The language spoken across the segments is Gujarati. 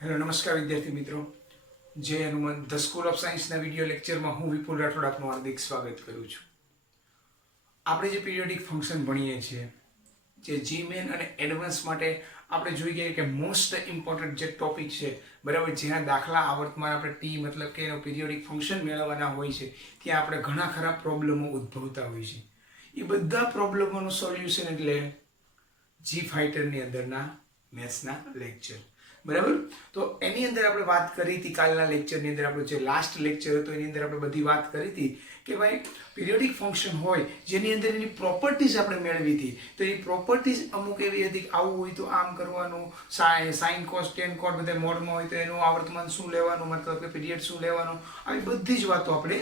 હેલો નમસ્કાર વિદ્યાર્થી મિત્રો, જય હનુમાન. ધ સ્કૂલ ઓફ સાયન્સના વિડીયો લેક્ચરમાં હું વિપુલ રાઠોડ આપનું હાર્દિક સ્વાગત કરું છું. આપણે જે પીરિયોડિક ફંક્શન ભણીએ છીએ, જે જીમેન અને એડવાન્સ માટે આપણે જોઈ ગયા કે મોસ્ટ ઇમ્પોર્ટન્ટ જે ટોપિક છે, બરાબર, જેના દાખલા આવર્તમાં આપણે ટી મતલબ કે એનો પીરિયોડિક ફંક્શન મેળવવાના હોય છે, ત્યાં આપણે ઘણા ખરા પ્રોબ્લેમો ઉદ્ભવતા હોય છે. એ બધા પ્રોબ્લેમોનું સોલ્યુશન એટલે જી ફાઇટરની અંદરના મેથ્સના લેક્ચર, બરાબર. તો એની અંદર આપણે વાત કરી હતી કાલના લેક્ચરની અંદર, આપણો જે લાસ્ટ લેક્ચર હતો એની અંદર આપણે બધી વાત કરી હતી કે ભાઈ પીરિયોડિક ફંક્શન હોય જેની અંદર એની પ્રોપર્ટીઝ આપણે મેળવી હતી. તો એ પ્રોપર્ટીઝ અમુક એવી હતી કે આવું હોય તો આમ કરવાનું, સાઇન કોસ ટેન કોટ બધા મોડમાં હોય તો એનું આવર્તમાન શું લેવાનું, મતલબ કે પીરિયડ શું લેવાનું, આવી બધી જ વાતો આપણે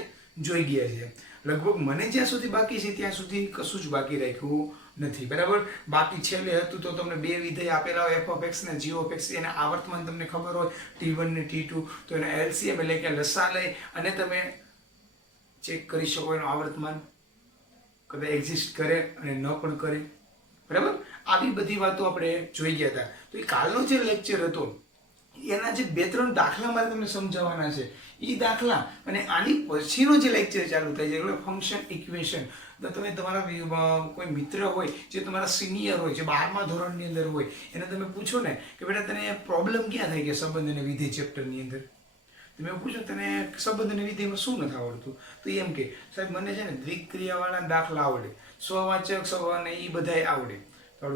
જોઈ ગયા છે. લગભગ મને જ્યાં સુધી બાકી છે ત્યાં સુધી કશું જ બાકી રાખ્યું નથી, બરાબર. બાકી છેલ્લે હતું તો તમને બે વિધેય આપેલા હોય, એફ ઓફ એક્સ ને જી ઓફ એક્સ, એના આવર્તમાન તમને ખબર હોય T1 ને T2, તો એના એલસીએમ એટલે કે લસા લઈ અને તમે ચેક કરી શકો એનું આવર્તમાન કદાચ એક્ઝિસ્ટ કરે અને ન પણ કરે, બરાબર. આવી બધી વાતો આપણે જોઈ ગયા હતા. તો એ કાલનો જે લેક્ચર હતો એના જે બે ત્રણ દાખલા મારે તમને સમજાવવાના છે. એ દાખલા અને આની પછીનો જે લેક્ચર ચાલુ થાય છે એટલે ફંક્શન ઇક્વેશન. તો તમે તમારા કોઈ મિત્ર હોય જે તમારા સિનિયર હોય, જે 12મા ધોરણની અંદર હોય, એને તમે પૂછો ને કે બેટા તને પ્રોબ્લેમ ક્યાં થાય કે સંબંધ અને વિધેય ચેપ્ટરની અંદર, તમે પૂછો તને સંબંધ અને વિધેયમાં શું નથી આવડતું, તો એમ કે સાહેબ મને છે ને દ્વિક્રિયાવાળા દાખલા આવડે, સ્વવાચક સ્વને એ બધાય આવડે,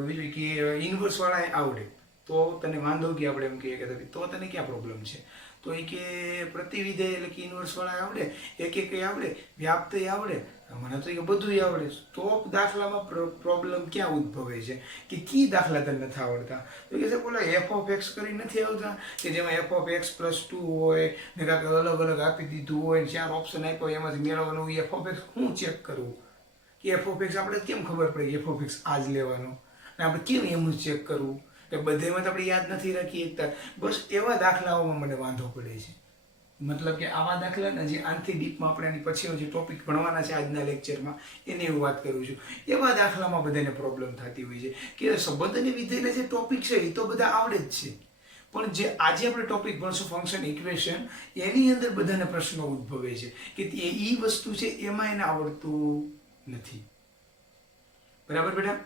બીજું કે ઇન્વર્સ વાળા આવડે. તો તને વાંધો કે આપણે એમ કહીએ કે તો તને ક્યાં પ્રોબ્લેમ છે? તો એ કે પ્રતિવિધેય એટલે કે ઇન્વર્સ વાળા આવડે, એક આવડે, વ્યાપ્તય આવડે, મને તો એ બધું આવડે. તો દાખલામાં પ્રોબ્લેમ ક્યાં ઉદ્ભવે છે કે કી દાખલા તને નથી આવડતા? તો કે છે બોલો એફ ઓફ એક્સ કરી નથી આવતા કે જેમાં એફ ઓફ એક્સ પ્લસ 2 હોય ને કાંઈક અલગ અલગ આપી દીધું હોય, 4 ઓપ્શન આપ્યો એમાંથી મેળવવાનું. એફ ઓફ એક્સ હું ચેક કરવું કે એફ ઓફ એક્સ આપણે કેમ ખબર પડે કે એફ ઓફ એક્સ આ જ લેવાનો, ને આપણે કેમ એમ ચેક કરવું કે બધેમાં તો આપણે યાદ નથી રાખી શકતા. બસ એવા દાખલાઓમાં મને વાંધો પડે છે. મતલબ કે આવા દાખલાના જે આનથી ડીપમાં આપણે એની પછીનો જે ટોપિક ભણવાના છે આજના લેક્ચરમાં, એની હું વાત કરું છું. એવા દાખલામાં બધાને પ્રોબ્લેમ થતી હોય છે કે સંબંધ અને વિધેયના જે ટોપિક છે એ તો બધા આવડે જ છે, પણ જે આજે આપણે ટોપિક ભણશું ફંક્શન ઇક્વેશન, એની અંદર બધાને પ્રશ્નો ઉદ્ભવે છે કે એ વસ્તુ છે એમાં એને આવડતું નથી, બરાબર બેટા.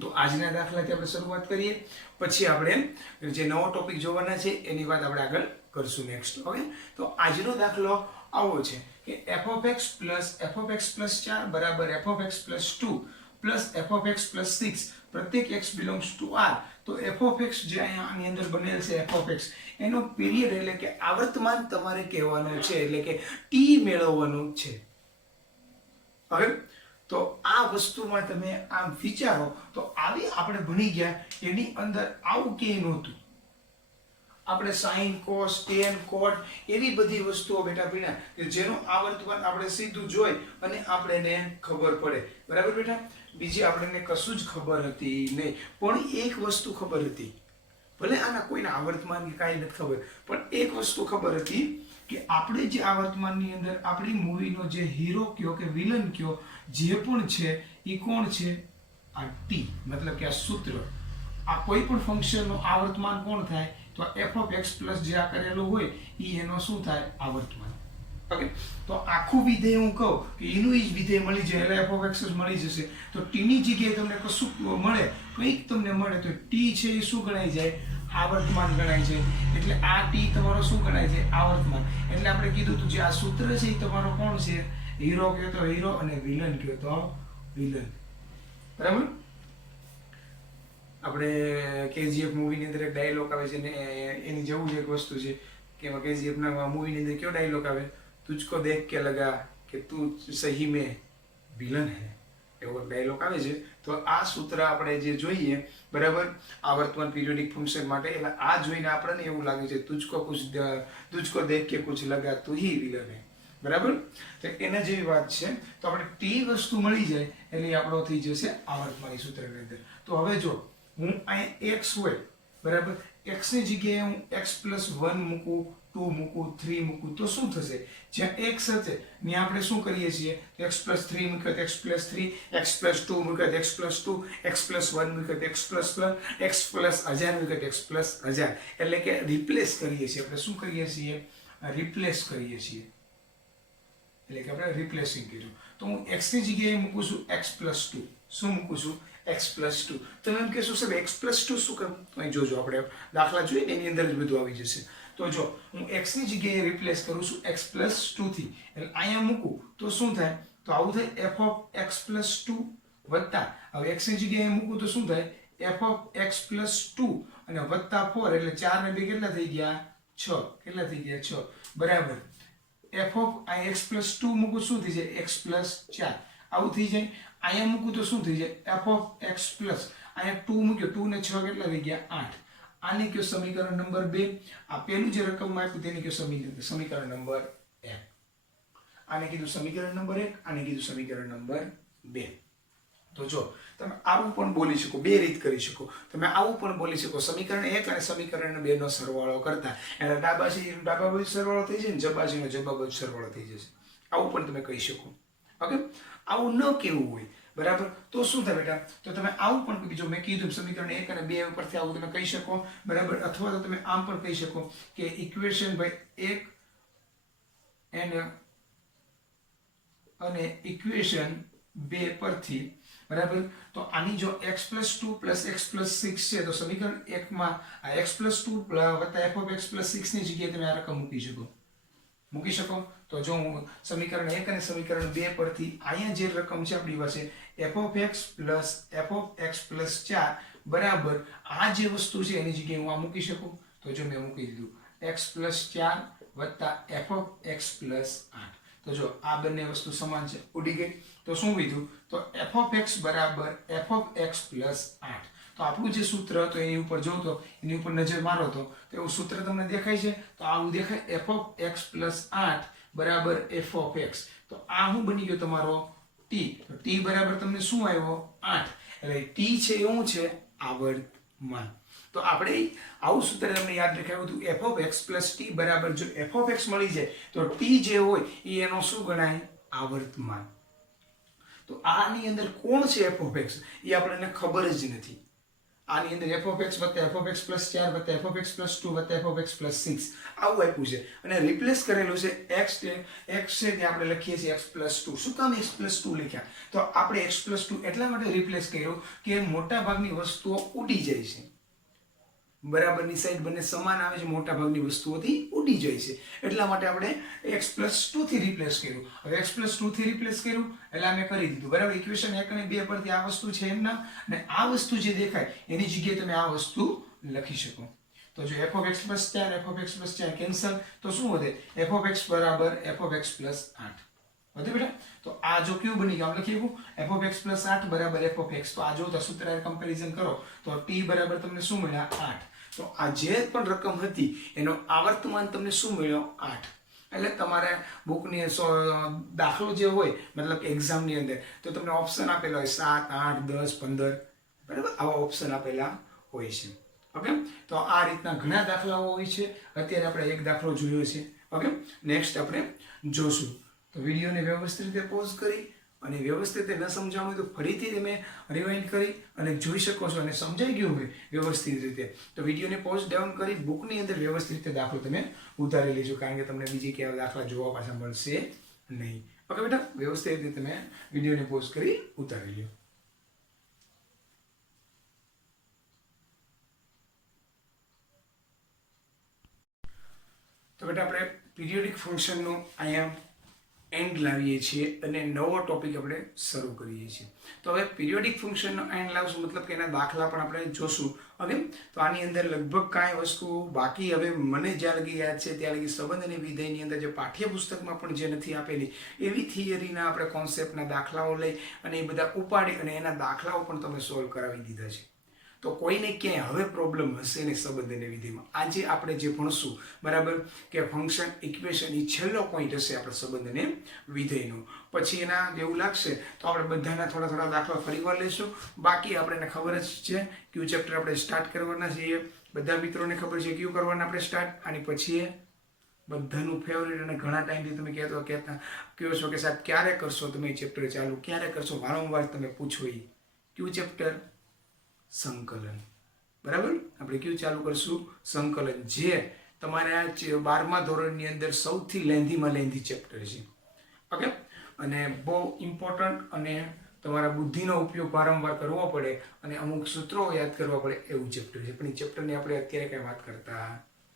તો આજના દાખલાથી આપણે શરૂઆત કરીએ, પછી આપણે જે નવો ટોપિક જોવાના છે એની વાત આપણે આગળ કરશું નેક્સ્ટ. ઓકે, તો આજનો દાખલો આવો છે કે એફ ઓફ એક્સ પ્લસ 4 બરાબર F of x plus 2 plus f of x plus 6 પ્રત્યેક એક્સ બિલોંગ્સ ટુ આર. તો એફ ઓફ એક્સ જે આની અંદર બનેલ છે એફ ઓફ એક્સ, એનો પીરિયડ એટલે કે આવર્તમાન તમારે કહેવાનું છે, એટલે કે ટી મેળવવાનું છે. હવે તો આ વસ્તુમાં તમે આમ વિચારો તો આવી આપણે ભણી ગયા એની અંદર આવું ક્યાંય નહોતું. આપણે સાઇન કોસ ટેન કોટ એવી બધી વસ્તુઓ બેટા ભણ્યા કે જેનું આવર્તમાન આપણે સીધું જોઈ અને આપણે એને ખબર પડે, બરાબર બેટા. બીજી આપણને કશું જ ખબર હતી નહીં, પણ એક વસ્તુ ખબર હતી, ભલે આના કોઈના આવર્તમાન કે કાંઈ નથી ખબર, પણ એક વસ્તુ ખબર હતી કે આપણે જે આવર્તમાનની અંદર આપણી મૂવીનો જે હીરો કયો કે વિલન કયો જે પણ છે એ કોણ છે? આ ટી, મતલબ કે આ સૂત્ર. આ કોઈ પણ ફંક્શનનો આવર્તમાન કોણ થાય? તો એફ ઓફ એક્સ પ્લસ જે આ કરેલું હોય એ એનો શું થાય? આવર્તમાન. ઓકે, તો આખું વિધેય હું કહું કે એનું જ વિધેય મળી જાય એટલે એફ ઓફ એક્સ જ મળી જશે. તો ટીની જગ્યાએ તમને કશું મળે, કંઈક તમને મળે તો ટી છે એ શું ગણાય જાય? આવર્તમાન ગણાય છે. એટલે આ ટી તમારો શું ગણાય છે? આવર્તમાન. એટલે આપણે કીધું તું જે આ સૂત્ર છે એ તમારો કોણ છે? હીરો કયો તો હીરો અને વિલન કયો તો વિલન, બરાબર. આપણે કેજીએફ મૂવીની અંદર એક ડાયલોગ આવે છે ને એની જેવું જ એક વસ્તુ છે કે એમાં કેજીએફના મૂવીની અંદર કયો ડાયલોગ આવે? તુજકો દેખ કે લગા કે તું સહી મેં વિલન હે, એવો ડાયલોગ આવે છે. તો આ સૂત્ર આપણે જે જોઈએ, બરાબર, આવર્તમાન પીરિયોડિક ફંક્શન માટે, એટલે આ જોઈને આપણને એવું લાગે છે તુજકો દેખ કે કુછ લગા તું હી વિલન હે, બરાબર. તો એના જેવી વાત છે. તો આપણે ટી વસ્તુ મળી જાય એટલે આપણો થઈ જશે આવર્તમાની સૂત્રની અંદર. તો હવે જો હું અહીંયા એક્સ હોય, બરાબર, x ની જગ્યાએ હું x + 1 મૂકું, 2 મૂકું, 3 મૂકું તો શું થશે? જ્યાં x હશે ત્યાં આપણે શું કરીએ છીએ? x + 3 મૂક્યો તો x + 3, x + 2 મૂક્યો તો x + 2, x + 1 મૂક્યો તો x + 1, x + 1000 મૂક્યો તો x + 1000. એટલે કે રિપ્લેસ કરીએ છીએ આપણે. શું કરીએ છીએ? રિપ્લેસ કરીએ છીએ. એટલે કે આપણે રિપ્લેસિંગ કર્યું. તો હું x ની જગ્યાએ મૂકું છું x + 2. શું મૂકું છું? x + 2. તમે એમ કહેશો સાહેબ x + 2 શું કરવું? તો અહીં જોજો, આપણે દાખલા જોઈએ એની અંદર જ બધું આવી જશે. તો જો હું x ની જગ્યાએ રિપ્લેસ કરું છું x + 2 થી, એટલે અહીંયા મૂકું તો શું થાય? તો આવું થાય f(x + 2) વત્તા, હવે x ની જગ્યાએ મૂકું તો શું થાય? f(x + 2) અને વત્તા 4, એટલે 4 ને 2 કેટલા થઈ ગયા? 6. કેટલા થઈ ગયા? 6. બરાબર. x + 2 મૂકું શું થઈ જાય? x + 4. આવું થઈ જાય. અહીંયા મૂકું તો શું થઈ જાય? f(x + અહીંયા 2 મૂક્યો, 2 ને 6 કેટલા થઈ ગયા? 8. આને કયો સમીકરણ નંબર 2. આ પેલું જે રકમ આપ્યું તેને કયો સમીકરણ નંબર 1. આને કીધું સમીકરણ નંબર 1, આને કીધું સમીકરણ નંબર 2. તો જો તમે આવું પણ બોલી શકો, બે રીત કરી શકો. તમે આવું પણ બોલી શકો, સમીકરણ 1 અને સમીકરણ 2 નો સરવાળો કરતા એટલે ડાબા બાજુ સરવાળો થઈ જાય ને જબા બાજુ સરવાળો થઈ જશે. આવું પણ તમે કહી શકો. ઓકે, આવું ન કેવું હોય, બરાબર, તો શું થાય બેટા? તો તમે આવું પણ બીજું મેં કીધું સમીકરણ 1 અને 2 ઉપરથી આવું તમે કહી શકો, બરાબર. અથવા તો તમે આમ પણ કહી શકો કે ઇક્વેશન ભાઈ 1 અને ઇક્વેશન 2 પરથી, બરાબર. તો આની જો x + 2 + x + 6 છે તો સમીકરણ 1 માં આ x + 2 વત્તા f(x + 6) ની જગ્યાએ તમે આ રકમ મૂકી શકો. તો જો હું સમીકરણ 1 અને સમીકરણ 2 પરથી અહીંયા જે રકમ છે આપણી પાસે f(x + f(x + 4) બરાબર આ જે વસ્તુ છે એની જગ્યાએ હું આ મૂકી શકું. તો જો મેં મૂકી દીધું x + 4 વત્તા f(x + 8. તો જો આ બંને વસ્તુ સમાન છે, ઉડી ગઈ. તો શું કીધું? તો f(x = f(x + 8). તો આપણું જે સૂત્ર હતું એની ઉપર જો તો એની ઉપર નજર મારો તો એવું સૂત્ર તમને દેખાય છે? તો આવું દેખાય, f(x + 8) બરાબર f(x). તો આ શું બની ગયો તમારો? t. તો t બરાબર તમને શું આવ્યો? 8. એટલે t છે એવું છે આવર્તમાન. તો આપણે આવું સૂત્ર તમને યાદ રાખાયું હતું, f(x + t) બરાબર જો f(x) મળી જાય તો t જે હોય એ એનો શું ગણાય? આવર્તમાન. તો આની અંદર કોણ છે f(x)? એ આપણને ખબર જ નથી. આની અંદર f(x) વત્તા f(x + 4 વત્તા f(x + 2 વત્તા f(x + 6) આવું આપ્યું છે અને રિપ્લેસ કરેલું છે x છે તે આપણે લખીએ છીએ x + 2. શું કામ x + 2 લખ્યા? તો આપણે x + 2 એટલા માટે રિપ્લેસ કર્યો કે મોટા ભાગની વસ્તુઓ ઉડી જાય છે. બરાબરની સાઈડ બંને સમાન આવે છે, મોટા ભાગની વસ્તુઓથી ઉડી જાય છે, એટલા માટે આપણે x + 2 થી રિપ્લેસ કર્યું. હવે x + 2 થી રિપ્લેસ કર્યું એટલે અમે કરી દીધું, બરાબર. ઇક્વેશન 1 અને 2 પરથી આ વસ્તુ છે એમના, અને આ વસ્તુ જે દેખાય એની જગ્યાએ તમે આ વસ્તુ લખી શકો. તો જો f(x + 4 f(x + 4) કેન્સલ, તો શું વધે? f(x = f(x + 8). વધે બેટા? તો આ જો ક્યુ બની ગયું, આમ લખી આપું f(x + 8 = f(x). તો આ જો તો સૂત્ર કમ્પેરીઝન કરો તો t બરાબર તમને શું મળ્યા? 8. તો આ જે પણ રકમ હતી એનો આવર્તમાન તમને શું મળ્યો? 8. એટલે તમારે બુકની દાખલો જે હોય, મતલબ એક્ઝામની અંદર, તો તમને ઓપ્શન આપેલા હોય 7, 8, 10, 15, બરાબર, આવા ઓપ્શન આપેલા હોય છે. ઓકે, તો આ રીતના ઘણા દાખલાઓ હોય છે. અત્યારે આપણે એક દાખલો જોયો છે. ઓકે, નેક્સ્ટ આપણે જોશું. તો વિડીયોને વ્યવસ્થિત રીતે પોઝ કરી અને વ્યવસ્થિત રીતે ન સમજાણું હોય તો ફરીથી તમે રિવાઇન્ડ કરી અને જોઈ શકો છો, અને સમજાઈ ગયું હોય વ્યવસ્થિત રીતે તો વિડીયોને પોઝ ડાઉન કરી બુકની અંદર વ્યવસ્થિત રીતે દાખલો તમે ઉતારી લેજો, કારણ કે તમને બીજી ક્યાંય દાખલા જોવા પાછા મળશે નહીં. ઓકે બેટા, વ્યવસ્થિત રીતે તમે વિડીયોને પોઝ કરી ઉતારી લો. તો બેટા આપણે પીરિયોડિક ફંક્શનનો અહીંયા એન્ડ લાવીએ છીએ અને નવો ટોપિક આપણે શરૂ કરીએ છીએ. તો હવે પીરિયોડિક ફંક્શનનો એન્ડ લાવશું, મતલબ કે એના દાખલા પણ આપણે જોશું. ઓકે, તો આની અંદર લગભગ કાંઈ વસ્તુ બાકી હવે મને જ્યાં લગી યાદ છે ત્યાં લગી સંબંધ અને વિધેયની અંદર જે પાઠ્યપુસ્તકમાં પણ જે નથી આપેલી એવી થિયરીના આપણે કોન્સેપ્ટના દાખલાઓ લઈ અને એ બધા ઉપાડી અને એના દાખલાઓ પણ તમે સોલ્વ કરાવી દીધા છે. તો કોઈને ક્યાંય હવે પ્રોબ્લેમ હશે ને સંબંધ અને વિધેયમાં. આજે આપણે જે ભણશું, બરાબર, કે ફંક્શન ઇક્વેશન એ છેલ્લો પોઈન્ટ હશે આપણે સંબંધ અને વિધેયનો. પછી એના જેવું લાગશે તો આપણે બધાના થોડા થોડા દાખલા ફરીવાર લઈશું. બાકી આપણે ખબર જ છે ક્યુ ચેપ્ટર આપણે સ્ટાર્ટ કરવાના છીએ, બધા મિત્રોને ખબર છે કયું કરવાનું આપણે સ્ટાર્ટ, અને પછી બધાનું ફેવરેટ અને ઘણા ટાઈમથી તમે કહો છો કે સાહેબ ક્યારે કરશો તમે ચેપ્ટર ચાલુ, ક્યારે કરશો, વારંવાર તમે પૂછો. એ કયું ચેપ્ટર? સંકલન. બરાબર, આપણે કયું ચાલુ કરશું? સંકલન, જે તમારા 12મા ધોરણની અંદર સૌથી લેન્ધીમાં લેન્ધી ચેપ્ટર છે. ઓકે, અને બહુ ઇમ્પોર્ટન્ટ અને તમારા બુદ્ધિનો ઉપયોગ વારંવાર કરવો પડે અને અમુક સૂત્રો યાદ કરવા પડે એવું ચેપ્ટર છે. પણ એ ચેપ્ટરની આપણે અત્યારે કંઈ વાત કરતા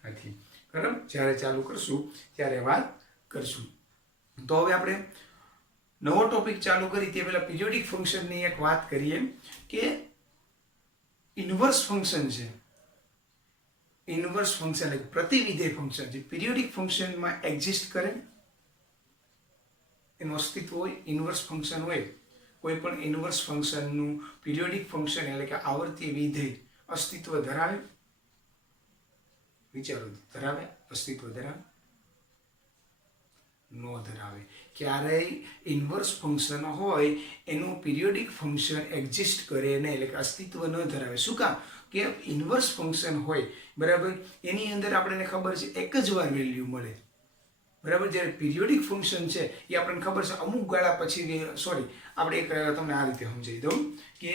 નથી. બરાબર, જ્યારે ચાલુ કરશું ત્યારે વાત કરશું. તો હવે આપણે નવો ટોપિક ચાલુ કરી તે પહેલાં પિરિયોડિક ફંક્શનની એક વાત કરીએ કે ઇન્વર્સ ફંક્શન છે. ઇન્વર્સ ફંક્શન એટલે પ્રતિવિધેય ફંક્શન છે. પિરિયોડિક ફંક્શનમાં એક્ઝિસ્ટ કરે, એનું અસ્તિત્વ હોય. ઇન્વર્સ ફંક્શન હોય, કોઈ પણ ઇન્વર્સ ફંક્શનનું પિરિયોડિક ફંક્શન એટલે કે આવર્તીય વિધેય અસ્તિત્વ ધરાવે? વિચારો, ધરાવે? અસ્તિત્વ ધરાવે? નો ધરાવે. ક્યારેય ઇન્વર્સ ફંક્શન હોય એનું પિરિયોડિક ફંક્શન એક્ઝિસ્ટ કરે નહીં, એટલે કે અસ્તિત્વ ન ધરાવે. શું કામ? કે ઇન્વર્સ ફંક્શન હોય, બરાબર, એની અંદર આપણને ખબર છે એક જ વાર વેલ્યુ મળે. બરાબર, જ્યારે પિરિયોડિક ફંક્શન છે એ આપણને ખબર છે અમુક ગાળા પછી, સોરી, આપણે એક તમને આ રીતે સમજાવી દઉં કે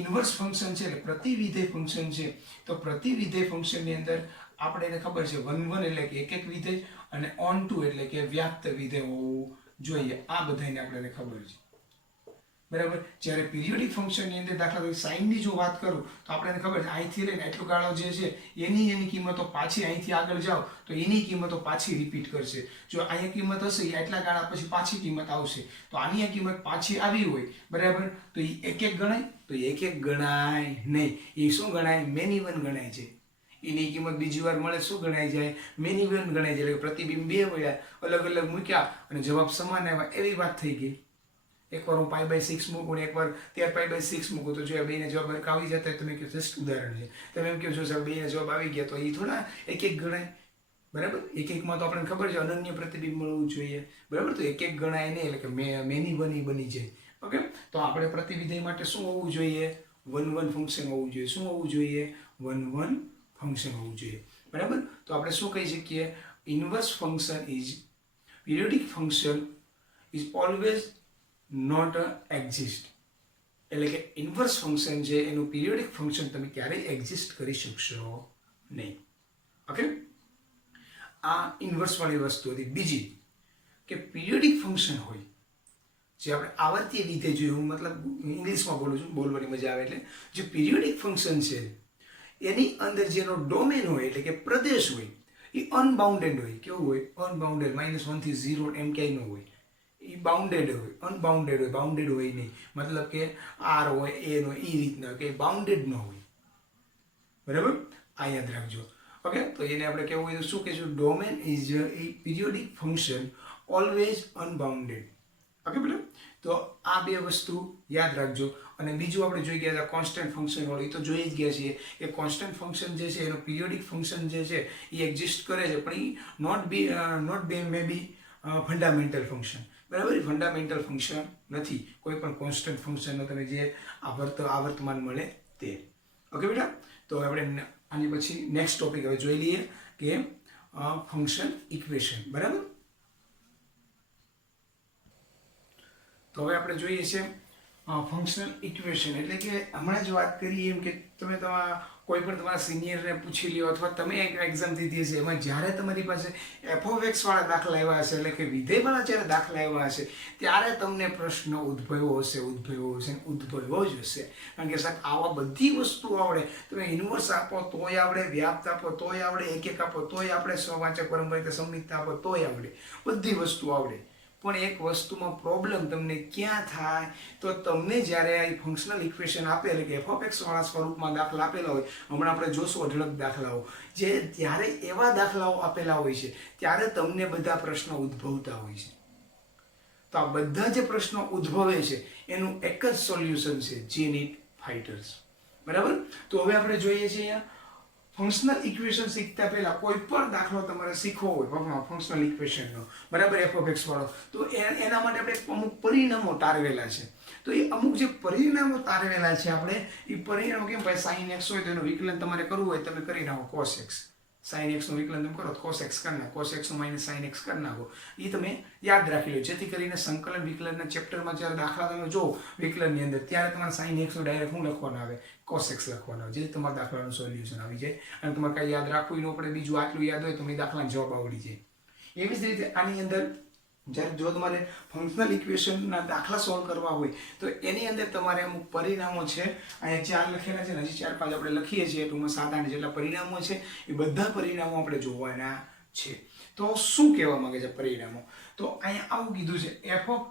ઇન્વર્સ ફંક્શન છે એટલે પ્રતિવિધેય ફંક્શન છે. તો પ્રતિવિધેય ફંક્શનની અંદર આપણે ખબર છે 1 એટલે કે એક વિધેય અને on to એટલે કે વ્યાપ્ત વિધેય હોવું જોઈએ. આ બધાને આપણને ખબર છે. બરાબર, જ્યારે પિરિયોડિક ફંક્શનની અંદર દાખલા તરીકે સાઇનની જો વાત કરું તો આપણને ખબર છે અહીંથી લઈને એટલો ગાળો જે છે એની કિંમતો પાછી અહીંથી આગળ જાઓ તો એની કિંમતો પાછી રિપીટ કરશે. જો અહીંયા કિંમત હશે એટલા ગાળા પછી પાછી કિંમત આવશે, તો આની આ કિંમત પાછી આવી હોય, બરાબર, તો એ એક ગણાય? તો એક ગણાય નહીં. એ શું ગણાય? મેની વન ગણાય છે. એની કિંમત બીજી વાર મળે શું ગણાય જાય? મેની વન ગણાય જાય. એટલે પ્રતિબિંબ બે મળ્યા, અલગ અલગ મૂક્યા અને જવાબ સમાન આવ્યા, એવી વાત થઈ ગઈ. એકવાર હું π/6 મૂકું ને એકવાર 13π/6 મૂકું તો જો બેને જવાબ આવી જતા તમે કહો જસ્ટ ઉદાહરણ છે. તમે એમ કહો છો સાહેબ બેને જવાબ આવી ગયા તો એ થોડા એક ગણાય? બરાબર, એક માં તો આપણને ખબર છે અનન્ય પ્રતિબિંબ મળવું જોઈએ. બરાબર, તો એક ગણાય નહીં, એટલે કે મેની વન બની જાય. ઓકે, તો આપણે પ્રતિવિધેય માટે શું હોવું જોઈએ? 1 ફંક્શન હોવું જોઈએ. શું હોવું જોઈએ? 1 ફંક્શન હોવું જોઈએ. બરાબર, તો આપણે શું કહી શકીએ? Inverse function is periodic function is always not exist. એટલે કે ઇન્વર્સ ફંક્શન છે એનું પિરિયોડિક ફંક્શન તમે ક્યારેય એક્ઝિસ્ટ કરી શકશો નહીં. ઓકે, આ ઇન્વર્સ વાળી વસ્તુ હતી. બીજી કે પિરિયોડિક ફંક્શન હોય જે આપણે આવર્તીય વિધેય જોયું, મતલબ ઇંગ્લિશમાં બોલું છું, બોલવાની મજા આવે એટલે, જે પિરિયોડિક ફંક્શન છે એની અંદર જેનો ડોમેન હોય એટલે કે પ્રદેશ હોય એ અનબાઉન્ડેડ હોય. કેવું હોય? અનબાઉન્ડેડ. -1 થી 0 એમ ક્યાંય ન હોય. એ બાઉન્ડેડ હોય, અનબાઉન્ડેડ હોય. બાઉન્ડેડ હોય નહીં, મતલબ કે આર હોય એ નો એ રીતના કે બાઉન્ડેડ ન હોય. બરાબર, આ યાદ રાખજો. ઓકે, તો એને આપણે કેવું હોય શું કહેશું? Domain is A periodic function always unbounded. Okay બેટા, તો આ બે વસ્તુ યાદ રાખજો. અને બીજું આપણે જોઈ ગયા હતા કોન્સ્ટન્ટ ફંક્શન વાળું, એ તો જોઈ જ ગયા છીએ. એ કોન્સ્ટન્ટ ફંક્શન જે છે એનો પિરિયોડિક ફંક્શન જે છે એ એક્ઝિસ્ટ કરે છે, પણ એ not be may be fundamental function. બરાબર, ફંડામેન્ટલ ફંક્શન નથી. કોઈ પણ કોન્સ્ટન્ટ ફંક્શનનો તમે જે આવર્તમાન મળે તે. ઓકે બેટા, તો આપણે આની પછી નેક્સ્ટ ટોપિક હવે જોઈ લઈએ કે ફંક્શન ઇક્વેશન. બરાબર, તો હવે આપણે જોઈએ છે ફંક્શનલ ઇક્વેશન. એટલે કે હમણાં જ વાત કરી એમ કે તમે કોઈ પણ તમારા સિનિયરને પૂછી લ્યો અથવા તમે એક એક્ઝામ દીધી હશે, એમાં જ્યારે તમારી પાસે f(x) વાળા દાખલા આવ્યા હશે, એટલે કે વિધેયવાળા જ્યારે દાખલા આવ્યા હશે ત્યારે તમને પ્રશ્ન ઉદ્ભવ્યો જ હશે. કારણ કે સાહેબ આવા બધી વસ્તુ આવડે, તમે ઇન્વર્સ આપો તોય આવડે, વ્યાપ્ત આપો તોય આવડે, એક આપો તોય આવડે, સ્વવાચક પરંપરા સંમિતતા આપો તોય આવડે, બધી વસ્તુ આવડે. પણ એક વસ્તુમાં પ્રોબ્લેમ તમને ક્યાં થાય? તો તમને જ્યારે આ ફંક્શનલ ઇક્વેશન આપે એટલે કે f(x) વાળા સ્વરૂપમાં દાખલા આપેલા હોય, હમણાં આપણે જોશું અઢળક દાખલાઓ, જે ત્યારે એવા દાખલાઓ આપેલા હોય છે ત્યારે તમને બધા પ્રશ્નો ઉદ્ભવતા હોય છે. તો આ બધા જે પ્રશ્નો ઉદ્ભવે છે એનું એક જ સોલ્યુશન છે, G-NEET ફાઇટર્સ. બરાબર, તો હવે આપણે જોઈએ છીએ ફંક્શનલ ઇક્વેશન શીખતા પહેલા કોઈ પણ દાખલો તમારે શીખવો હોય ફંક્શનલ ઇક્વેશનનો, બરાબર, એફ ઓફ એક્સ વાળો, તો એના માટે આપણે અમુક પરિણામો તારવેલા છે. તો એ અમુક જે પરિણામો તારવેલા છે આપણે, એ પરિણામો કેમ ભાઈ સાઇન એક્સ હોય તો એનું વિકલન તમારે કરવું હોય તમે કરી નાખો કોસ એક્સ. સાઇન એક્સ નું વિકલન તમે કરો તો કોસ એક્સ કરી નાખો, કોસ એક્સ નું માઇનસ સાઇન એક્સ કરી નાખો. એ તમે યાદ રાખી લો, જેથી કરીને સંકલન વિકલનના ચેપ્ટરમાં જ્યારે દાખલા તમે જો વિકલનની અંદર, ત્યારે તમારે સાઇન એક્સ નું ડાયરેક્ટ શું લખવાનું આવે, કોસ એક્સ લખવાનું આવે, જેથી તમારા દાખલાનું સોલ્યુશન આવી જાય. અને તમારે કાંઈ યાદ રાખવું ન પડે, બીજું આટલું યાદ હોય તો દાખલાનો જવાબ આવડી જાય. એવી જ રીતે આની અંદર જ્યારે જો તમારે ફંક્શનલ ઇક્વેશનના દાખલા સોલ્વ કરવા હોય તો એની અંદર તમારે અમુક પરિણામો છે, અહીંયા 4 લખેલા છે, હજી 4-5 આપણે લખીએ છીએ, ટૂંકમાં 7-8 જેટલા પરિણામો છે, એ બધા પરિણામો આપણે જોવાના છે. તો શું કહેવા માંગે છે પરિણામો? તો અહીંયા આવું કીધું છે, f of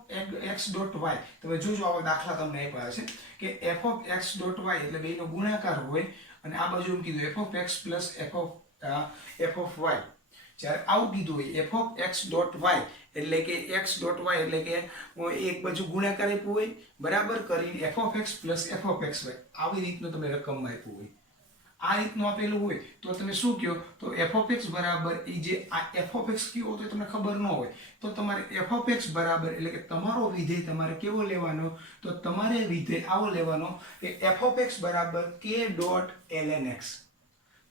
x dot y. તમે જોજો આવા દાખલા તમને આપ્યા છે કે f of x dot y એટલે બેનો ગુણાકાર હોય, અને આ બાજુ એમ કીધું f of x plus f of y. જ્યારે આવું કીધું હોય f of x dot y એટલે કે એક્સ ડોટ વાય એટલે કે એક બાજુ ગુણાકાર આપ્યું હોય, બરાબર, કરીને f of x plus f of x y આવી રીતનું તમે રકમમાં આપ્યું હોય, આ રીતનું આપેલું હોય તો તમે શું કહો, તો એફ ઓફ એક્સ બરાબર એ જે આ એફ ઓફ એક્સ કયો તો તમને ખબર ન હોય, તો તમારે એફ ઓફ એક્સ બરાબર એટલે કે તમારો વિધેય તમારે કેવો લેવાનો, તો તમારે વિધેય આવો લેવાનો કે એફ ઓફ એક્સ બરાબર કે ડોટ ln x.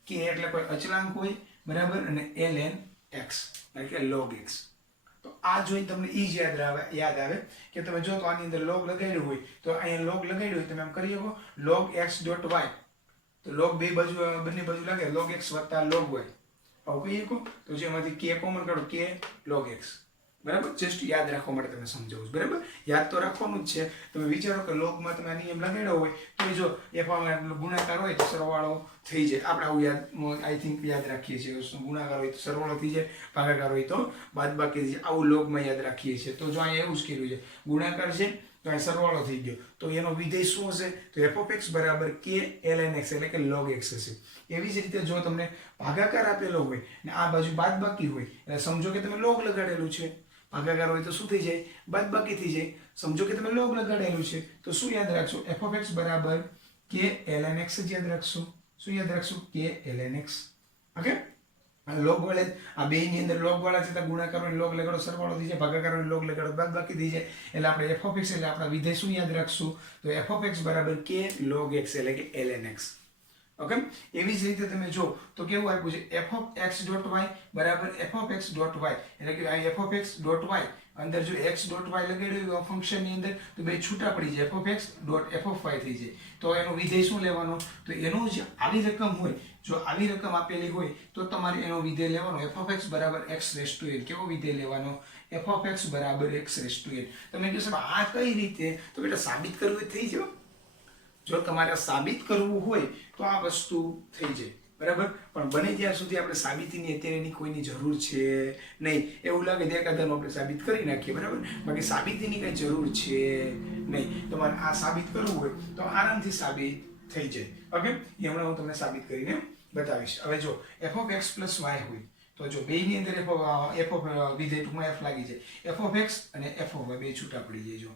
કે એટલે કોઈ અચળાંક હોય, બરાબર, અને ln x એટલે કે log x. તો આ જોઈને તમને ઈ જ યાદ આવે કે તમે જો તો આની અંદર log લગાડ્યું હોય તો અહીંયા log લગાડ્યું હોય તમે એમ કરી શકો log x ડોટ y, તો log બંને બાજુ લાગે log x વત્તા log y, આવું કહી શકો. તો જેમાંથી k કોમન કાઢો, k log x, બરાબર. જસ્ટ યાદ રાખવા માટે તમે સમજાવું, બરાબર, યાદ તો રાખવાનું જ છે. તમે વિચારો કે logમાં તમે આ નિયમ લગાડ્યો હોય તો જો f માં ગુણાકાર હોય તો સરવાળો થઈ જાય. આપણે આવું યાદ આઈ થિંક યાદ રાખીએ છીએ, ગુણાકાર હોય તો સરવાળો થઈ જાય, ભાગાકાર હોય તો બાદબાકી થઈ જાય, આવું logમાં યાદ રાખીએ છીએ. તો જો અહીંયા એવું જ કર્યું છે, ગુણાકાર છે તો અહીં સરવાળો થઈ ગયો, તો એનો વિધેય શું હશે, તો એફ ઓફ એક્સ બરાબર કે ln x એટલે કે log x હશે. એવી જ રીતે જો તમને ભાગાકાર આપેલો હોય ને આ બાજુ બાદબાકી હોય, એટલે સમજો કે તમે log લગાડેલું છે, ભાગાકાર હોય તો શું થઈ જાય, બાદબાકી થઈ જાય. સમજો કે તમે log લગાડેલું છે તો શું યાદ રાખશો, એફ ઓફ એક્સ બરાબર કે ln x જ યાદ રાખશો. શું યાદ રાખશો, કે ln x. ઓકે, log વાળે આ બે ની અંદર log વાળા છે તો ગુણાકાર હોય log લગાડો સરવાળો થઈ જાય, ભાગાકાર હોય log લગાડો બાદબાકી થઈ જાય. એટલે આપણે f of x એટલે આપણા વિધેય શું યાદ રાખશું, તો f of x બરાબર કે log x એટલે કે ln x. ઓકે, એવી જ રીતે તમે જો તો કેવું આપ્યું છે, f of x dot y બરાબર f of x dot y એટલે કે આ f of x dot y અંદર જો x ડોટ y લગાડ્યું હોય ફંક્શન ની અંદર તો બે છૂટા પડી જાય, f of x dot f of y થઈ જાય. તો એનો વિધેય શું લેવાનો, તો એનો જે આવી રકમ હોય, જો આવી રકમ આપેલી હોય તો તમારે એનો વિધેય લેવાનો f of x બરાબર x રેઝ ટુ n. કેવો વિધેય લેવાનો, f of x બરાબર x રેઝ ટુ n. તમે કહો સાહેબ આ કઈ રીતે, તો બેટા સાબિત કરવું હોય થઈ જાય. જો તમારે સાબિત કરવું હોય તો આ વસ્તુ થઈ જાય, બરાબર. પણ બને ત્યાં સુધી આપણે સાબિતીની અત્યારેની કોઈની જરૂર છે નહીં. એવું લાગે તો એકાદનું આપણે સાબિત કરી નાખીએ, બરાબર, બાકી સાબિતીની કઈ જરૂર છે નહીં. તમારે આ સાબિત કરવું હોય તો આરામથી સાબિત થઈ જાય. ઓકે, એ હમણાં હું તમને સાબિત કરીને બતાવીશ. હવે જો f of x plus y હોય તો જો બે ની અંદર f of વિધેય ટૂંકમાં f લાગી જાય, f of x અને f of y બે છૂટા પડી જાય. જો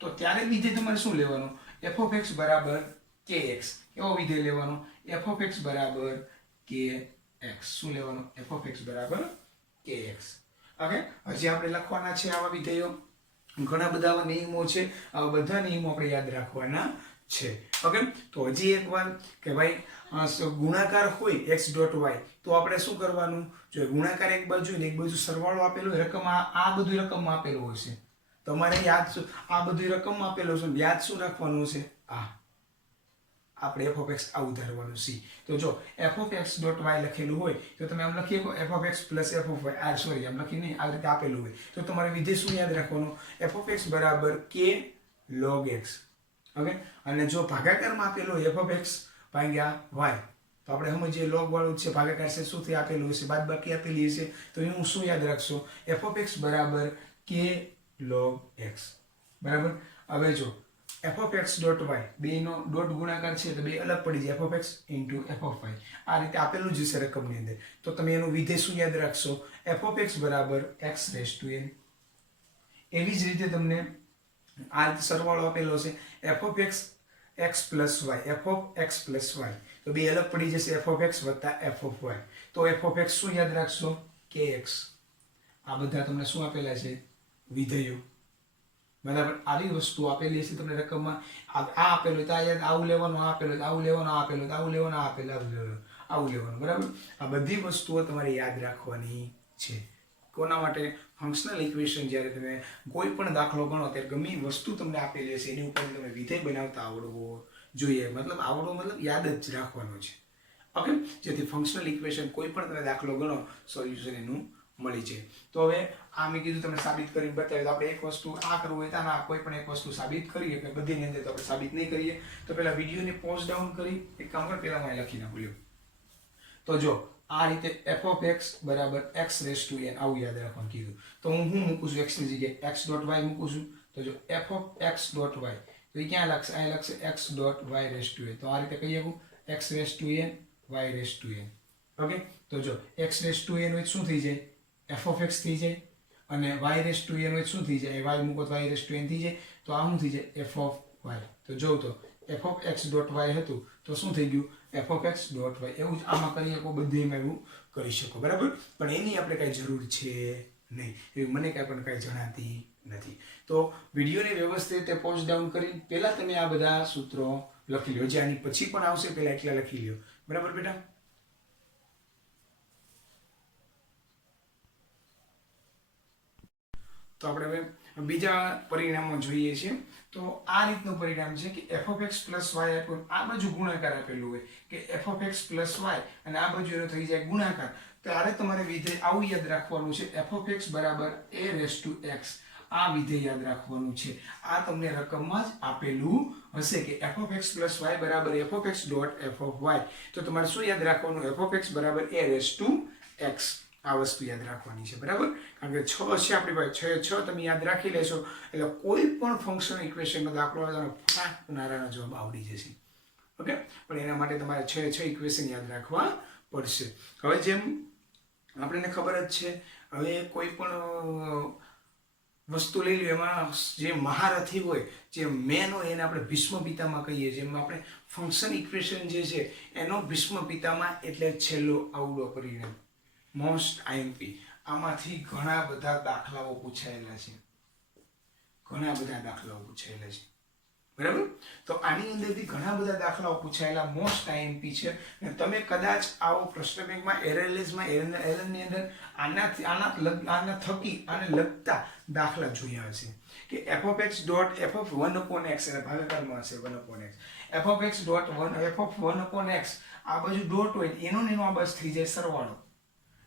તો ત્યારે વિધેય તમારે શું લેવાનું, f of x બરાબર kx. એવો વિધેય લેવાનો f of x બરાબર kx. શું લેવાનું, f of x બરાબર kx. ઓકે, હજી આપણે લખવાના છે આવા વિધેયો, ઘણા બધા આવા નિયમો છે, આવા બધા નિયમો આપણે યાદ રાખવાના છે. ઓકે, તો હજી એક વાર કે ભાઈ ગુણાકાર હોય x ડોટ y તો આપણે શું કરવાનું, જો ગુણાકાર એક બાજુ ને એક બાજુ સરવાળો આપેલો હોય, રકમ આ બધું રકમમાં આપેલું હોય છે, તમારે યાદ આ બધી રકમમાં આપેલો છે, યાદ શું રાખવાનું છે, આ આપણે f of x આવું ધારવાનું છે. તો જો f of x dot y લખેલું હોય તો તમે આમ લખી શકો f of x plus f of y, આ સોરી આમ લખી નહીં, આ રીતે આપેલું હોય તો તમારે વિધેય શું યાદ રાખવાનું, f of x બરાબર k log x. ઓકે, અને જો ભાગાકારમાં આપેલું હોય f of x ભાગ્યા y તો આપણે સમજીએ log વાળું છે, ભાગાકાર છે, શું થઈ આપેલું હશે, બાદબાકી આપેલી હશે, તો એનું શું યાદ રાખશો, f of x બરાબર k log x. બરાબર. હવે જો f of x dot y બેનો ડોટ ગુણાકાર છે તો બે અલગ પડી જાય, f of x into f of y આ રીતે આપેલું જ છે રકમની અંદર. તો તમે એનું વિધેય શું યાદ રાખશો, f of x બરાબર x રેઝ ટુ n. એવી જ રીતે તમને આ સરવાળો આપેલો છે f of x x plus y, f of x plus y તો બે અલગ પડી જશે એફ ઓફ એક્સ વત્તા એફ ઓફ વાય. તો એફ ઓફ એક્સ શું યાદ રાખશો? કે એક્સ. આ બધા તમને શું આપેલા છે? વિધેયો. બરાબર. આવી વસ્તુ આપેલી છે તમને રકમમાં. આ આપેલું તો આ યાદ આવું લેવાનું, આ આપેલું આવું લેવાનું, આ આપેલું આવું લેવાનું, આ આપેલું આવું લેવાનું. બરાબર. આ બધી વસ્તુઓ તમારે યાદ રાખવાની છે. કોના માટે? ફંક્શનલ ઇક્વેશન જ્યારે તમે કોઈ પણ દાખલો ગણો ત્યારે ગમે વસ્તુ તમને આપેલી હશે એની ઉપર તમે વિધેય બનાવતા આવડવો જોઈએ. મતલબ યાદ જ રાખવાનો છે. ઓકે, જેથી ફંક્શનલ ઇક્વેશન કોઈ પણ તમે દાખલો ગણો સોલ્યુશન એનું મળી જાય. તો હવે આ મેં કીધું તમને સાબિત કરીને બતાવ્યું. તો આપણે એક વસ્તુ આ કરવું હોય તો ના કોઈ પણ એક વસ્તુ સાબિત કરીએ કે બધીની અંદર તો આપણે સાબિત નહીં કરીએ. તો પહેલા વિડીયોને પોઝ ડાઉન કરી એક કામ કર, પહેલા હું લખી નાખું. લ્યો તો જો આ રીતે f of x બરાબર x રેઝ ટુ n આવું યાદ રાખવાનું કીધું. તો હું મૂકું છું x ની જગ્યાએ x ડોટ y મૂકું છું. તો જો f of x dot y તો એ ક્યાં લખશે? અહીં લખશે x dot y raise to n. તો આ રીતે કહી શકું x raise to n y raise to n. Okay, તો જો x રેઝ ટુ n હોય શું થઈ જાય? f of x થઈ જાય. અને y રેઝ ટુ n હોય શું થઈ જાય? y મૂકો તો y રેઝ ટુ n થઈ જાય. તો આ શું થઈ જાય? f of y. તો જો તો f of x dot y હતું તો શું થઈ ગયું? f of x dot y. એવું જ આમાં કરી શકો, બધેમાં એવું કરી શકો. બરાબર. પણ એની આપણે કાંઈ જરૂર છે નહીં, એવી મને કાંઈ પણ કાંઈ જણાતી નથી. તો વિડીયોને વ્યવસ્થિત રીતે પોઝ ડાઉન કરી પહેલા તમે આ બધા સૂત્રો લખી લો. જે આની પછી પણ આવશે પહેલા એકલા લખી લો. બરાબર બેટા? તો આપણે હવે બીજા પરિણામો જોઈએ છીએ. તો આ રીતનું પરિણામ છે કે f of x plus y આપ્યું, આ બાજુ ગુણાકાર આપેલું હોય કે f of x plus y અને આ બાજુ એનો થઈ જાય ગુણાકાર. ત્યારે તમારે વિધેય આવું યાદ રાખવાનું છે f of x બરાબર a રેઝ ટુ x. આ વિધેય યાદ રાખવાનું છે. આ તમને રકમમાં જ આપેલું હશે કે f of x plus y બરાબર f of x dot f of y. તો તમારે શું યાદ રાખવાનું? f of x બરાબર a રેઝ ટુ x. આ વસ્તુ યાદ રાખવાની છે. બરાબર. કારણ કે 6 છે આપણી પાસે, 6 તમે યાદ રાખી લેશો એટલે કોઈ પણ ફંક્શનલ ઇક્વેશનનો દાખલો આવે તો ફટાક નારાનો જવાબ આવડી જશે. ઓકે, પણ એના માટે તમારે 6 ઇક્વેશન યાદ રાખવા પડશે. હવે જેમ આપણને ખબર જ છે, હવે કોઈ પણ વસ્તુ લઈ લો એમાં જે મહારથી હોય, જે મેન હોય એને આપણે ભીષ્મ પિતામાં કહીએ. જેમ આપણે ફંક્શન ઇક્વેશન જે છે એનો ભીષ્મ પિતામાં એટલે છેલ્લો આવડો પરિણામ. Most IMP. આમાંથી ઘણા બધા દાખલાઓ પૂછાયેલા છે. બરાબર. તો આની અંદરથી ઘણા બધા દાખલાઓ પૂછાયેલા મોસ્ટ આઈએમપી છે. અને તમે કદાચ આવો પ્રશ્ન બેંકમાં એરએલએસમાં એરએલની અંદર આના થકી આને લગતા દાખલા જોયા હશે કે f of x dot f of 1 upon x અને ભાગાકારમાં હશે 1 upon x. f of x dot 1 f of 1 upon x આ બાજુ ડોટ હોય એનો ને એનો આ બસ થઈ જાય સરવાળો.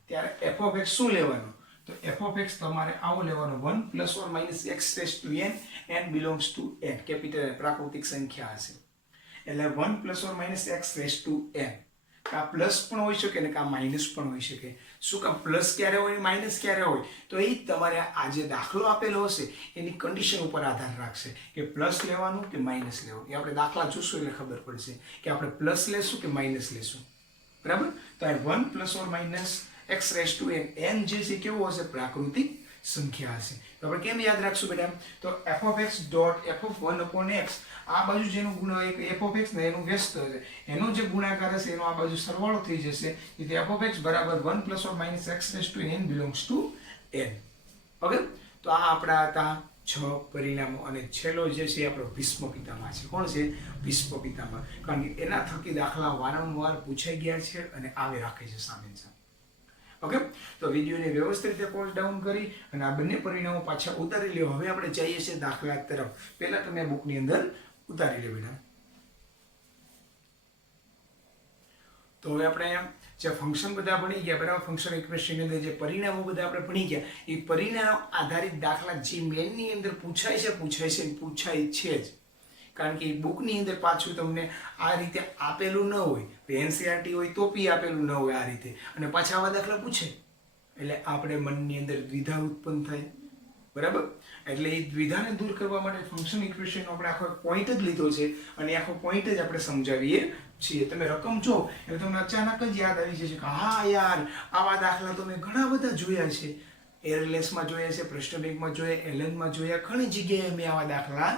ત્યારે f of x શું લેવાનું? તો f of x તમારે આવો લેવાનો 1 plus or minus x raise to n. n belongs to n. Capital પ્રાકૃતિક સંખ્યા હશે એટલે 1 plus or minus x raise to n. કા પ્લસ પણ હોઈ શકે ને કા માઇનસ પણ હોઈ શકે. શું કામ પ્લસ ક્યારે હોય માઇનસ ક્યારે હોય? તો એ તમારે આ જે દાખલો આપેલો હશે એની કન્ડિશન ઉપર આધાર રાખશે કે પ્લસ લેવાનું કે માઇનસ લેવાનું. એ આપણે દાખલા જોશું એટલે ખબર પડશે કે આપણે પ્લસ લેશું કે માઇનસ લેશું. બરાબર. તો આ 1 plus or minus x raise to n. n જે છે કેવો હશે? પ્રાકૃતિક સંખ્યા હશે. તો આપણે કેમ યાદ રાખશું બેટા? તો f of x dot f of 1 upon x આ બાજુ જેનો f of x ને એનું વ્યસ્ત હશે એનો જે ગુણાકાર હશે એનો આ બાજુ સરવાળો થઈ જશે. એટલે f of x બરાબર 1 plus or minus x raise to n belongs to n. Okay, તો આ આપણા હતા 6 પરિણામો. અને છેલ્લો જે છે આપણો ભીષ્મ પિતામહ છે. કોણ છે? ભીષ્મ પિતામહ. કારણ કે એના થકી દાખલા વારંવાર પૂછાઈ ગયા છે અને આવે રાખે છે સામે. ઓકે, તો વિડીયોને વ્યવસ્થિત રીતે પોઝ ડાઉન કરી અને આ બંને પરિણામો પાછા ઉતારી લ્યો. હવે આપણે જઈએ છીએ દાખલા તરફ. પહેલા તમે બુકની અંદર ઉતારી લો બેટા. તો હવે આપણે જે ફંક્શન બધા ભણી ગયા, બરાબર, ફંક્શન ઇક્વેશનની અંદર જે પરિણામો બધા આપણે ભણી ગયા એ પરિણામ આધારિત દાખલા જે મેનની અંદર પૂછાય છે જ. કારણ કે બુકની અંદર પાછું તમને આ રીતે આપેલું ન હોય, એનસીઆરટી હોય તો બી આપેલું ન હોય આ રીતે, અને પાછા આવા દાખલા પૂછે એટલે આપણે મનની અંદર દ્વિધા ઉત્પન્ન થાય. બરાબર. એટલે એ દ્વિધાને દૂર કરવા માટે ફંક્શન ઇક્વેશનનો આપણે આખો પોઈન્ટ જ લીધો છે અને આખો પોઈન્ટ જ આપણે સમજાવીએ છીએ. તમે રકમ જો એટલે તમને અચાનક જ યાદ આવી જશે કે હા યાર આવા દાખલા તો મેં ઘણા બધા જોયા છે. એરલેસમાં જોયા છે, પ્રશ્ન બેંકમાં જોયા, એલએનમાં જોયા, ઘણી જગ્યાએ મેં આવા દાખલા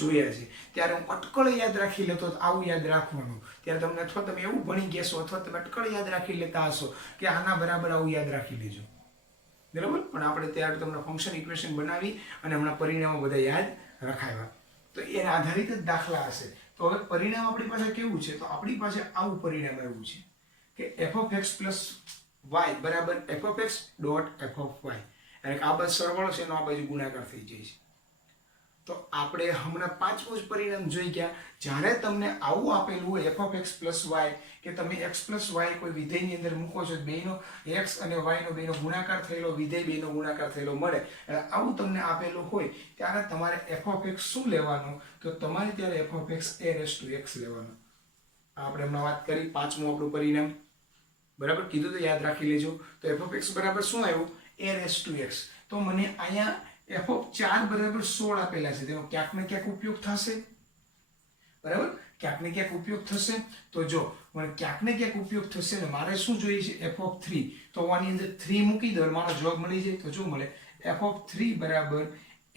જોયા છે. ત્યારે હું અટકળ યાદ રાખી લેતો તો આવું યાદ રાખવાનું. ત્યારે તમને અથવા તમે એવું ભણી ગયા અથવા તમે અટકળ યાદ રાખી લેતા હશો કે આના બરાબર આવું યાદ રાખી લેજો, બરાબર. પણ આપણે ત્યારે તમને ફંક્શન ઇક્વેશન બનાવી અને હમણાં પરિણામો બધા યાદ રખાવ્યા, તો એના આધારિત જ દાખલા હશે. તો હવે પરિણામ આપણી પાસે કેવું છે? તો આપણી પાસે આવું પરિણામ આવ્યું છે કે f of x plus y બરાબર f of x dot f of y, એટલે આ બાજુ સરવાળો છે એનો આ બાજુ ગુણાકાર થઈ જાય છે. તો આપણે હમણાં પાંચમું જ પરિણામ જોઈ ગયા. જ્યારે તમને આવું આપેલું હોય f of x plus y, કે તમે x plus y કોઈ વિધેયની અંદર મૂકો છો, બેનો x અને y નો બેનો ગુણાકાર થયેલો વિધેય બેનો ગુણાકાર થયેલો મળે, આવું તમને આપેલું હોય ત્યારે તમારે f of x શું લેવાનું? તો તમારે ત્યારે f of x a raised to x લેવાનું. આપણે હમણાં વાત કરી, પાંચમું આપણું પરિણામ, બરાબર. કીધું તો યાદ રાખી લેજો. તો f of x બરાબર શું આવ્યું? a raised to x. તો મને અહીંયા f of 4 બરાબર 16 આપેલા છે, તેનો ક્યાંક ને ક્યાંક ઉપયોગ થશે, બરાબર. ક્યાંક ને ક્યાંક ઉપયોગ થશે. તો જો મને ક્યાંક ને ક્યાંક ઉપયોગ થશે ને મારે શું જોઈએ છે? f of 3. તો આની અંદર 3 મૂકી દો, મારો જવાબ મળી જાય. તો જો મળે f of 3 બરાબર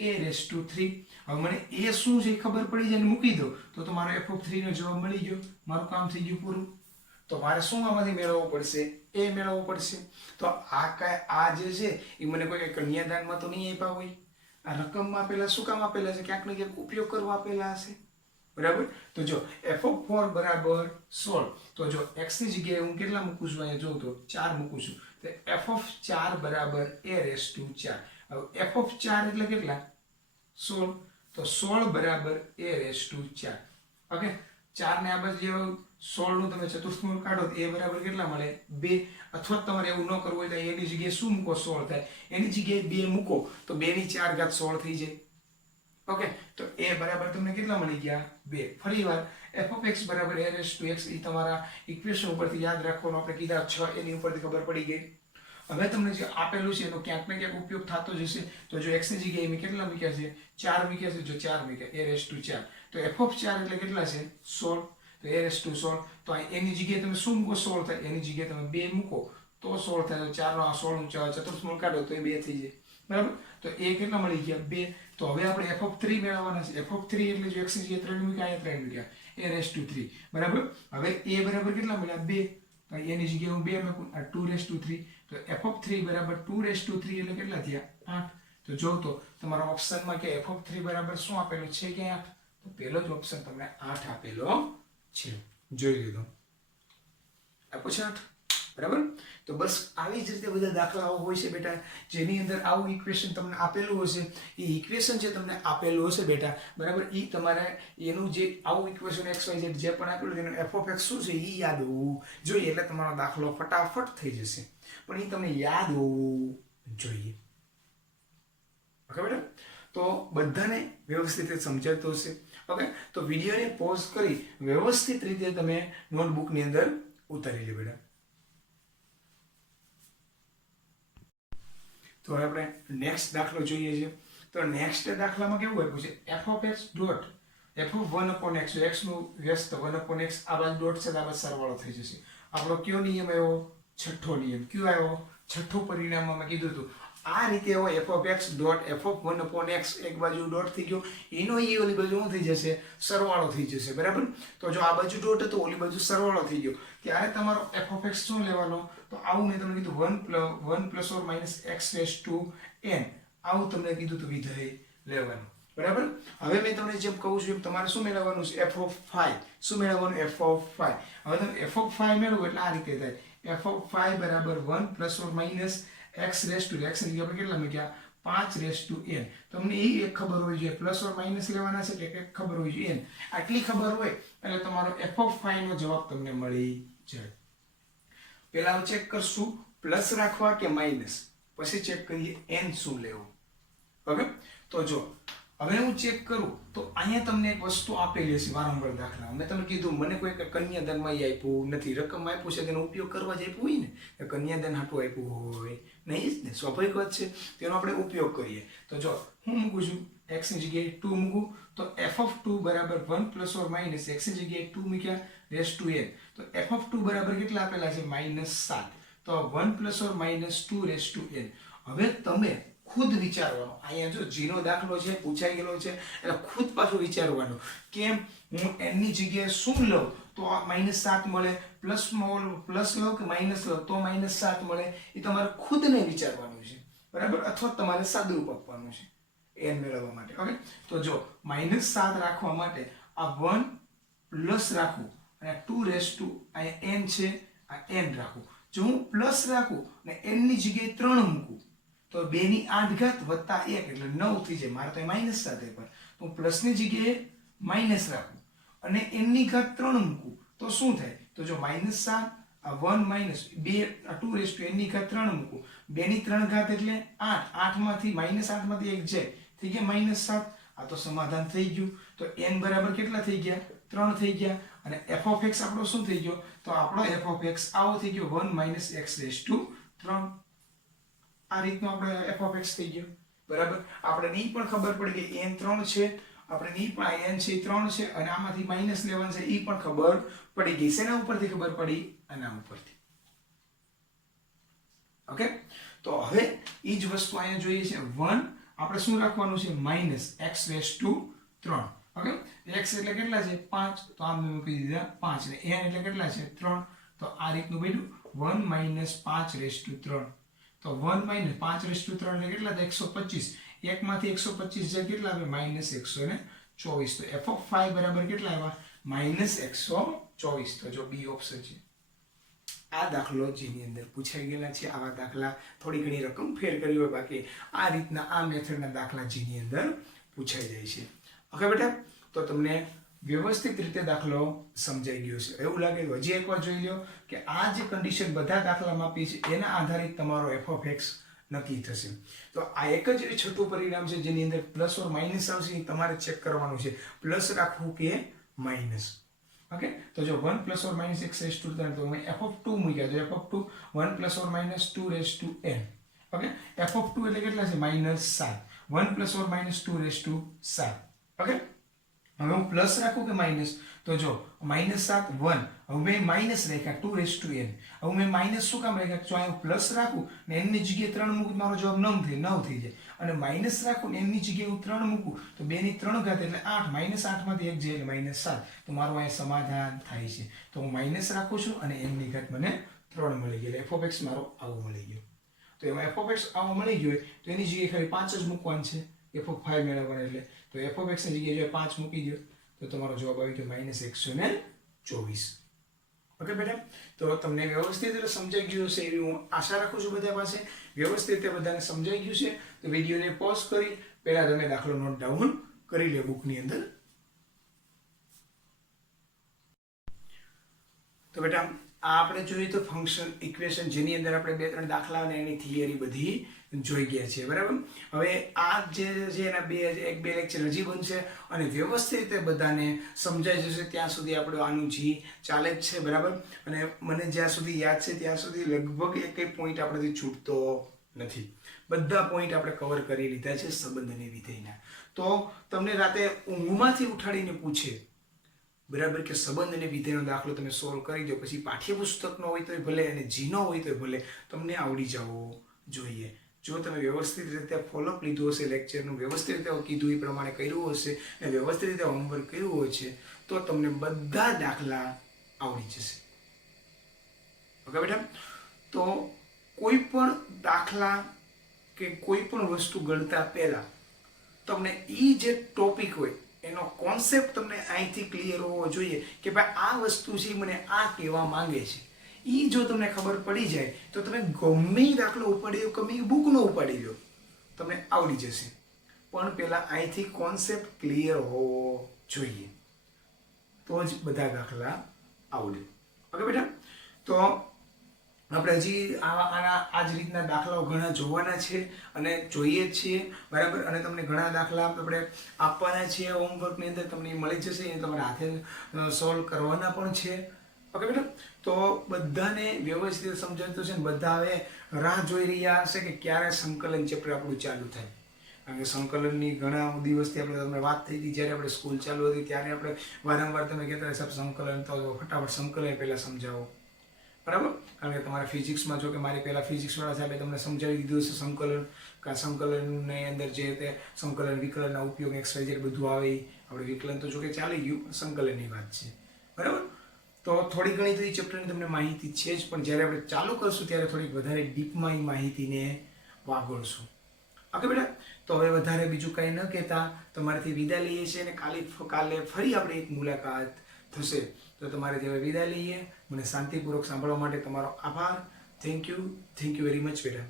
a raised to 3. હવે મને a શું છે ખબર પડી જાય ને મૂકી દો તો તમારો f of 3 નો જવાબ મળી ગયો, મારું કામ થઈ ગયું પૂરું. તો મારે શું આમાંથી મેળવવું પડશે? a મેળવવું પડશે. તો આ જે છે એ મને કોઈ કન્યાદાનમાં તો નહીં આપ્યા હોય, આ રકમમાં આપેલા શું કામ આપેલા છે? ક્યાંક ને ક્યાંક ઉપયોગ કરવા આપેલા હશે, બરાબર. તો જો f of 4 બરાબર 16. તો જો x ની જગ્યાએ હું કેટલા મૂકું છું? અહીંયા જોઉં તો 4 મૂકું છું. તો f of 4 બરાબર a raised to 4. હવે f of 4 એટલે કેટલા? 16. તો 16 બરાબર a raised to 4. ઓકે. 4 ને આ બાજુ 16 નું તમે ચતુર્થ મૂળ કાઢો તો a બરાબર કેટલા મળે? 2. અથવા તમારે એવું ન કરવું હોય તો એની જગ્યાએ શું મૂકો? 16 થાય. એની જગ્યાએ 2 મૂકો તો 2 ની 4 ઘાત 16 થઈ જાય. ઓકે. તો a બરાબર તમને કેટલા મળી ગયા? 2. ફરીવાર f of x બરાબર a raised to x, એ તમારા ઇક્વેશન ઉપરથી યાદ રાખવાનું. આપણે કીધા 6, એની ઉપરથી ખબર પડી ગઈ. હવે તમને જે આપેલું છે એનો ક્યાંક ને ક્યાંક ઉપયોગ થતો જશે. તો જો x ની જગ્યાએ મેં કેટલા મૂક્યા છે? 4 મૂક્યા છે. જો 4 મૂક્યા, a raised to 4. તો f of 4 એટલે કેટલા છે? 16. તો a raised to 16. તો એની જગ્યાએ તમે શું મૂકો? 16 થાય. એની જગ્યાએ તમે 2 મૂકો તો 16 થાય. તો 4 નો 16 ચતુર્થ મૂળ કાઢો તો એ 2 થઈ જાય, બરાબર. તો a કેટલા મળી ગયા? 2. તો હવે આપણે f of 3 મેળવવાના છે. f of 3 એટલે જો x ની જગ્યાએ 3 મૂક્યા, અહીંયા 3 મૂક્યા, a raised to 3, બરાબર. હવે a બરાબર કેટલા મળ્યા? 2. તો એની જગ્યાએ હું 2 મૂકું, આ 2 raised to 3. તો f of 3 બરાબર 2 raised to 3 એટલે કેટલા થયા? 8. તો જો તો તમારા ઓપ્શનમાં કે f of 3 બરાબર શું આપેલું છે કે 8? તો પહેલો જ ઓપ્શન તમને 8 આપેલો છે. જોઈ લીધો, આપો છે 8, બરાબર. તો બસ આવી જ રીતે બધા દાખલાઓ હોય છે બેટા, જેની અંદર આવું ઇક્વેશન તમને આપેલું હશે. એ ઇક્વેશન જે તમને આપેલું હશે બેટા, બરાબર, એ તમારે એનું જે આવું ઇક્વેશન x y z જે પણ આપેલું તેનું f of x શું છે એ યાદ હોવું જોઈએ, એટલે તમારો દાખલો ફટાફટ થઈ જશે. પણ એ તમને યાદ હોવું જોઈએ. ઓકે બેટા. તો બધાને વ્યવસ્થિત રીતે સમજાતું હશે. ઓકે. તો વિડીયોને પોઝ કરી વ્યવસ્થિત રીતે તમે નોટબુકની અંદર ઉતારી લો બેટા. તો હવે આપણે નેક્સ્ટ દાખલો જોઈએ છે. તો નેક્સ્ટ દાખલામાં કેવું આપ્યું છે? f of x dot f of 1 upon x. જો x નું વ્યસ્ત 1 upon x, આ બાજુ ડોટ છે, આ બાજુ સરવાળો થઈ જશે. આપણો કયો નિયમ આવ્યો? છઠ્ઠો નિયમ. કયો આવ્યો? છઠ્ઠું પરિણામમાં મેં કીધું હતું આ રીતે હોય. f of x dot f of 1 upon x, એક બાજુ ડોટ થઈ ગયો, એનો એ ઓલી બાજુ શું થઈ જશે? સરવાળો થઈ જશે, બરાબર. તો જો આ બાજુ ડોટ હતો, ઓલી બાજુ સરવાળો થઈ ગયો, ત્યારે તમારો f of x શું લેવાનો? તો આવું મેં તમને કીધું 1 plus or minus x raised to n, આવું તમને કીધું તો વિધેય લેવાનું, બરાબર. હવે મેં તમને જેમ કહું છું એમ તમારે શું મેળવવાનું છે? f of 5. શું મેળવવાનું? f of 5. હવે તમે f of 5 મેળવો એટલે આ રીતે થાય. f of 5 બરાબર 1 plus or minus x raised to, x ની આપણે કેટલા મૂક્યા? 5 raised to n. તમને એ એક ખબર હોવી જોઈએ, પ્લસ ઓર માઇનસ લેવાના છે એટલે એક ખબર હોવી જોઈએ n. આટલી ખબર હોય એટલે તમારો f of 5 નો જવાબ તમને મળી જાય. પહેલા ચેક કરશું પ્લસ રાખવા કે માઇનસ, પછી ચેક કરીએ n શું લેવું. ઓકે. તો જો હવે હું ચેક કરું તો અહીંયા તમને એક વસ્તુ આપેલી હશે વારંવાર દાખલા. મેં તમને કીધું મને કોઈ કન્યાદાનમાં આપ્યું નથી, રકમ આપ્યું છે તેનો ઉપયોગ કરવા જ આપ્યું હોય ને, કન્યાદાન હાટું આપ્યું હોય નહીં જ ને, સ્વાભાવિક વાત છે, તેનો આપણે ઉપયોગ કરીએ. તો જો હું મૂકું છું x ની જગ્યાએ 2 મૂકું તો f of 2 બરાબર 1 plus or minus x ની જગ્યાએ 2 મૂક્યા raised to n. તો f of 2 બરાબર કેટલા આપેલા છે? -7. તો 1 plus or minus 2 raised to n. હવે તમે ખુદ વિચારવાનું. અહીંયા જો g નો દાખલો છે પૂછાઈ ગયેલો છે એટલે ખુદ પાછું વિચારવાનું કેમ હું n ની જગ્યાએ શું લઉં તો -7 મળે, પ્લસ લો કે માઇનસ લો તો -7 મળે, એ તમારે ખુદને વિચારવાનું છે બરાબર, અથવા તમારે સાદુરૂપ આપવાનું છે n મેળવવા માટે. ઓકે, તો જો -7 રાખવા માટે આ 1 પ્લસ રાખું અને 2 અહીંયા n છે આ n રાખું. જો હું પ્લસ રાખું અને n ની જગ્યાએ 3 મૂકું તો 2 ની 8 ઘાત વત્તા 1 એટલે 9 થઈ જાય. મારે તો -7 પર હું પ્લસ ની જગ્યાએ માઇનસ રાખું અને n ની ઘાત 3 મૂકું તો શું થાય? તો જો -7 આ 1 માઇનસ 2 2 n ની ઘાત 3 મૂકું, 2 ની 3 ઘાત એટલે 8, 8 માંથી -8 માંથી 1 જાય થઈ ગયા -7. આ તો સમાધાન થઈ ગયું. તો n બરાબર કેટલા થઈ ગયા? 3 થઈ ગયા. અને f ઓફ x આપણો શું થઈ ગયો? તો આપણો f ઓફ x આવો થઈ ગયો 1 - x⁻3. આ રીતનો આપણો f ઓફ x થઈ ગયો બરાબર. આપણે ની પણ ખબર પડી કે n 3 છે, આપણે ની પણ n છે 3 છે અને આમાંથી માઈનસ લેવાનું છે એ પણ ખબર પડી ગઈ. શેના ઉપરથી ખબર પડી? આના ઉપરથી. ઓકે, તો હવે ઈ જ વસ્તુ અહીંયા જોઈએ છે 1 આપણે શું રાખવાનું છે? -x⁻3. ઓકે, x એટલે કેટલા છે? 5, તો આમ મેં મૂકી દીધા 5 ને n એટલે કેટલા છે? 3. તો આ રીતનું બન્યું 1 - 5⁻3. તો 1 - 5⁻3 એટલે કેટલા થાય? 125. 1 માંથી 125 જાય કેટલા આવે? -124. તો f ઓફ 5 બરાબર કેટલા આવ્યા? -124. તો જો બી ઓપ્શન છે. આ દાખલો જેની અંદર પૂછાઈ ગયેલા છે. આવા દાખલા થોડી ઘણી રકમ ફેર કરી હોય, બાકી આ રીતના આ મેથડના દાખલા જેની અંદર પૂછાઈ જાય છે. ઓકે બેટા, તો તમને વ્યવસ્થિત રીતે દાખલો સમજાઈ ગયો છે એવું લાગે તો હજી એકવાર જોઈ લો કે આ જે કન્ડિશન બધા દાખલામાં આપી છે એના આધારિત તમારો f ઓફ x નક્કી થશે. તો આ એક જ છઠ્ઠું પરિણામ છે જેની અંદર પ્લસ ઓર માઇનસ આવશે. એ તમારે ચેક કરવાનું છે પ્લસ રાખવું કે માઇનસ. ઓકે, તો જો 1 + or - x⁻3 તો મેં f ઓફ 2 મૂક્યા. તો f of 2 1 + or - 2n. Okay, f of 2 એટલે કેટલા છે? -7. 1 + or - 2 ઓકે, હવે હું પ્લસ રાખું કે માઇનસ? તો જો -7 1, હવે મેં માઇનસ રાખ્યા 2n. હવે મેં માઇનસ શું કામ રાખ્યા? જો અહીં પ્લસ રાખું ને n ની જગ્યાએ 3 મૂકું મારો જવાબ 9 થઈ જાય. અને માઇનસ રાખું ને n ની જગ્યાએ હું 3 મૂકું તો 2 ની 3 ઘાત એટલે 8, -8 માંથી 1 જાય એટલે -7. તો મારું અહીં સમાધાન થાય છે. તો હું માઇનસ રાખું છું અને n ની ઘાત મને 3 મળી ગઈ એટલે f ઓફ x મારો આવો મળી ગયો. તો એમાં f ઓફ x આવો મળી ગયો તો એની જગ્યાએ ખાલી 5 જ મૂકવાનું છે f ઓફ 5 મેળવવાનો. એટલે તો f ઓફ x ની જગ્યાએ જો 5 મૂકી દો તો તમારો જવાબ આવી ગયો -124. ઓકે બેટા, તો તમને વ્યવસ્થિત રીતે સમજાઈ ગયું હશે એવી હું આશા રાખું છું. બધા પાસે વ્યવસ્થિત રીતે બધાને સમજાઈ ગયું છે. તો વિડીયોને પોઝ કરી પહેલા તમે દાખલો નોટ ડાઉન કરી લો બુકની અંદર. તો બેટા આ આપણે જોઈએ તો ફંક્શન ઇક્વેશન જેની અંદર આપણે 2-3 દાખલા અને એની થિયરી બધી જોઈ ગયા છે બરાબર. હવે આ જે છે એના બે લેક્ચર હજી બનશે અને વ્યવસ્થિત રીતે બધાને સમજાઈ જશે ત્યાં સુધી આપણે આનું જી ચાલે જ છે બરાબર. અને મને જ્યાં સુધી યાદ છે ત્યાં સુધી લગભગ એકેય પોઈન્ટ આપણેથી છૂટતો નથી. બધા પોઈન્ટ આપણે કવર કરી લીધા છે સંબંધ અને વિધેયના. તો તમને રાતે ઊંઘમાંથી ઉઠાડીને પૂછે બરાબર કે સંબંધ અને વિધેયનો દાખલો તમે સોલ્વ કરી દો, પછી પાઠ્યપુસ્તકનો હોય તોય ભલે અને જીનો હોય તોય ભલે, તમને આવડી જવો જોઈએ. જો તમે વ્યવસ્થિત રીતે ફોલોઅપ લીધું હશે, લેક્ચરનું વ્યવસ્થિત રીતે કીધું એ પ્રમાણે કર્યું હશે અને વ્યવસ્થિત રીતે હોમવર્ક કર્યું હોય છે તો તમને બધા દાખલા આવડી જશે. ઓકે બેટા, તો કોઈ પણ દાખલા કે કોઈ પણ વસ્તુ ગણતા પહેલા તમને એ જે ટોપિક હોય એનો કોન્સેપ્ટ તમને અહીંથી ક્લિયર હોવો જોઈએ કે ભાઈ આ વસ્તુ છે મને આ કહેવા માંગે છે. એ જો તમને ખબર પડી જાય તો તમે ગમે દાખલો ઉપાડી લો, ગમે બુકનો ઉપાડી લો, તમને આવડી જશે. પણ પહેલા અહીંથી કોન્સેપ્ટ ક્લિયર હોવો જોઈએ તો જ બધા દાખલા આવડે. ઓકે બેટા, તો આપણે હજી આ જ રીતના દાખલાઓ ઘણા જોવાના છે અને જોઈએ જ છીએ બરાબર. અને તમને ઘણા દાખલા આપણે આપવાના છીએ હોમવર્કની અંદર, તમને મળી જશે એ તમારા હાથે સોલ્વ કરવાના પણ છે. ઓકે બેટા, તો બધાને વ્યવસ્થિત સમજાતું છે ને બધા હવે રાહ જોઈ રહ્યા હશે કે ક્યારે સંકલન ચેપ્ટર આપણું ચાલુ થાય. કારણ કે સંકલનની ઘણા દિવસથી આપણે તમને વાત થઈ હતી જ્યારે આપણે સ્કૂલ ચાલુ હતી ત્યારે આપણે વારંવાર તમે કહેતા સાહેબ સંકલન તો ફટાફટ સંકલન પહેલાં સમજાવો બરાબર. કારણ કે તમારે ફિઝિક્સમાં જો કે મારી પહેલાં ફિઝિક્સવાળા સાહેબે તમને સમજાવી દીધું છે સંકલન, કે સંકલનની અંદર જે તે સંકલન વિકલનના ઉપયોગ XYZ બધું આવે. આપણે વિકલન તો જો કે ચાલી ગયું, સંકલનની વાત છે, બરાબર. તો થોડી ઘણી તો એ ચેપ્ટરની તમને માહિતી છે જ, પણ જ્યારે આપણે ચાલુ કરશું ત્યારે થોડીક વધારે ડીપમાં એ માહિતીને વાગોળશું. ઓકે બેટા, તો હવે વધારે બીજું કંઈ ન કહેતા તમારાથી વિદાય લઈએ છીએ, અને કાલે ફરી આપણે એક મુલાકાત થશે. તો તમારે હવે વિદાય લઈએ. મને શાંતિપૂર્વક સાંભળવા માટે તમારો આભાર. થેન્ક યુ વેરી મચ બેટા.